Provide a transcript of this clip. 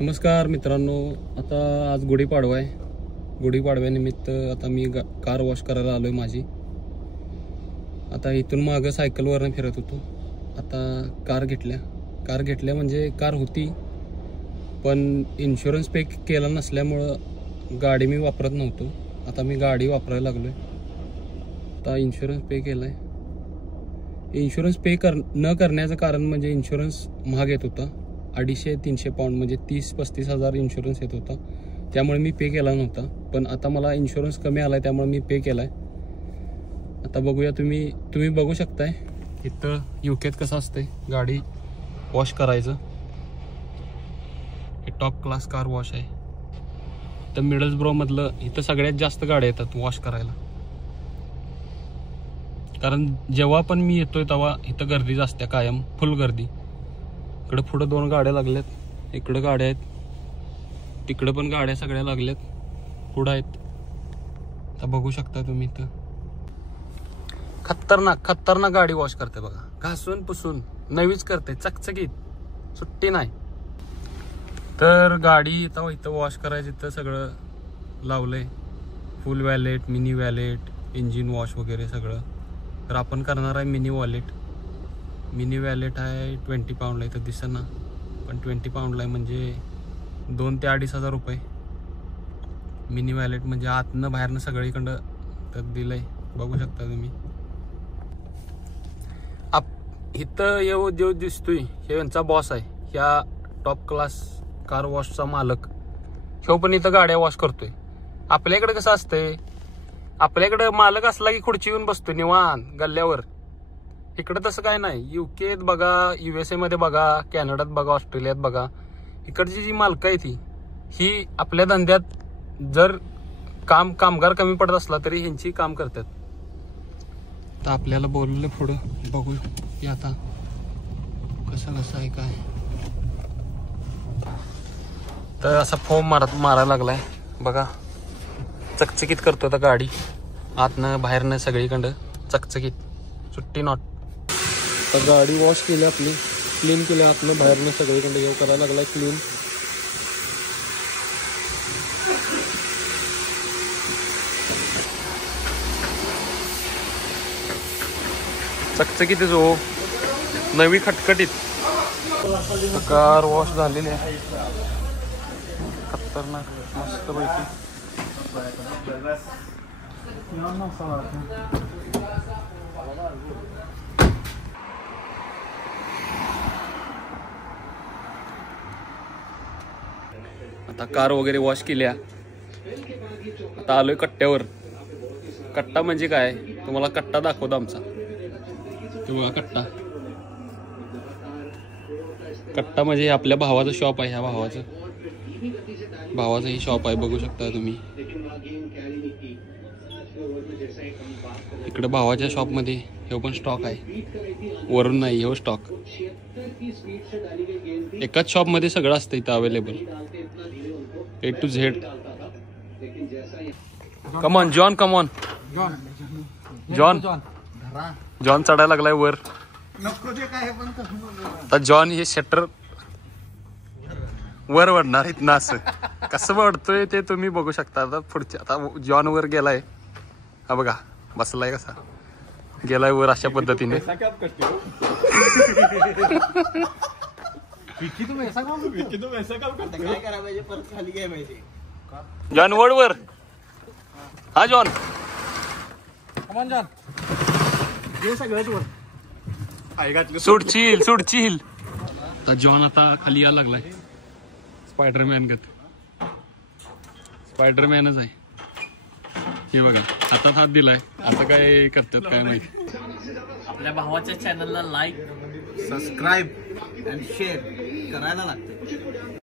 नमस्कार मित्रांनो, आता आज गुढीपाडवा आहे. गुढीपाडव्यानिमित्त आता मी कार वॉश करायला आलोय माझी. आता इथून मागं सायकलवरनं फिरत होतो. आता कार घेतल्या म्हणजे कार होती, पण इन्शुरन्स पे केला नसल्यामुळं गाडी मी वापरत नव्हतो. आता मी गाडी वापरायला लागलोय. आता इन्शुरन्स पे केलाय. इन्शुरन्स पे न करण्याचं कारण म्हणजे इन्शुरन्स महाग येत होता. 250-300 पाऊंड म्हणजे 30-35 हजार इन्शुरन्स येत होता. त्यामुळे मी पे केला नव्हता. पण आता मला इन्शुरन्स कमी आलाय त्यामुळे मी पे केलाय. आता बघूया, तुम्ही बघू शकताय इथं युकेत कसं असतंय गाडी वॉश करायचं. हे टॉप क्लास कार वॉश आहे. तर मिडल्सब्रो मधलं इथं सगळ्यात जास्त गाड्या येतात वॉश करायला. कारण जेव्हा पण मी येतोय तेव्हा इथं गर्दी असते, कायम फुल गर्दी. इकडे पुढे 2 गाड्या लागल्यात, इकडे गाड्या आहेत, तिकडे पण गाड्या सगळ्या लागल्यात, पुढे आहेत. आता बघू शकता तुम्ही इथं खतरनाक गाडी वॉश करते बघा. घासून पुसून नवीच करते, चकचकीत, सुट्टी नाही. तर गाडी इथं वॉश करायची, इथं सगळं लावलंय. फुल valet, mini valet, engine wash वगैरे सगळं. तर आपण करणार आहे मिनी वॅलेट आहे. 20 पाऊंडला इथं दिसेना, पण 20 पाऊंडला आहे म्हणजे 2 ते 2.5 हजार रुपये. मिनी वॅलेट म्हणजे आतनं बाहेरनं सगळीकडं तर दिलंय, बघू शकता तुम्ही. इथं जो दिसतोय हे यांचा बॉस आहे, ह्या टॉप क्लास कार वॉशचा मालक. ह्यो पण इथं गाड्या वॉश करतोय. आपल्याकडे कसं असतंय, आपल्याकडे मालक असला की खुर्ची येऊन बसतो निवांत गल्ल्यावर. इकडे तसं काय नाही. युकेत बघा, USA मध्ये बघा, कॅनडात बघा, ऑस्ट्रेलियात बघा, इकडची जी मालकं आहे ही आपल्या धंद्यात जर कामगार कमी पडत असला तरी ह्यांची काम करतात. तर आपल्याला बोललं पुढं बघू की आता कसं आहे काय. तर असा फोम मारायला लागलाय बघा. चकचकीत करतो आता गाडी, आतनं बाहेरनं सगळीकडं चकचकीत, सुट्टी नॉट. तर गाडी वॉश केली, आपली क्लीन केली, आतनं बाहेरनं सगळीकडे येऊ करायला लागलाय क्लीन. चकचकीत हो, नवी खटखटीत कार वॉश झालेली आहे. खतरनाक मस्त पैकी. आता कार वगैरे वॉश केल्या. आता आलोय कट्ट्यावर. कट्टा म्हणजे काय, तुम्हाला कट्टा दाखवतो आमचा. बघा कट्टा म्हणजे आपल्या भावाचं शॉप आहे. ह्या भावाचं ही शॉप आहे, बघू शकता तुम्ही. इकडे भावाच्या शॉप मध्ये हे पण स्टॉक आहे, वरून नाही हे स्टॉक. एकाच शॉप मध्ये सगळं असतं इथं available, A to Z. Come on John चढायला लागलाय वर. आता जॉन हे शटर वर वाढणार इथनं. असं कसं वाढतोय ते तुम्ही बघू शकता. आता पुढच्या आता जॉन वर गेलाय, हा बघा बसलाय कसा गेलाय वर अशा पद्धतीने. जॉन वर. हा जॉन, सुटशील. तर जॉन आता खाली यायला लागलाय. स्पायडरमॅनच आहे हे बघा. हातात हात दिलाय. आता काय करतात काय माहिती. आपल्या भावाच्या चॅनलला लाईक, सबस्क्राईब आणि शेअर करायला लागतं.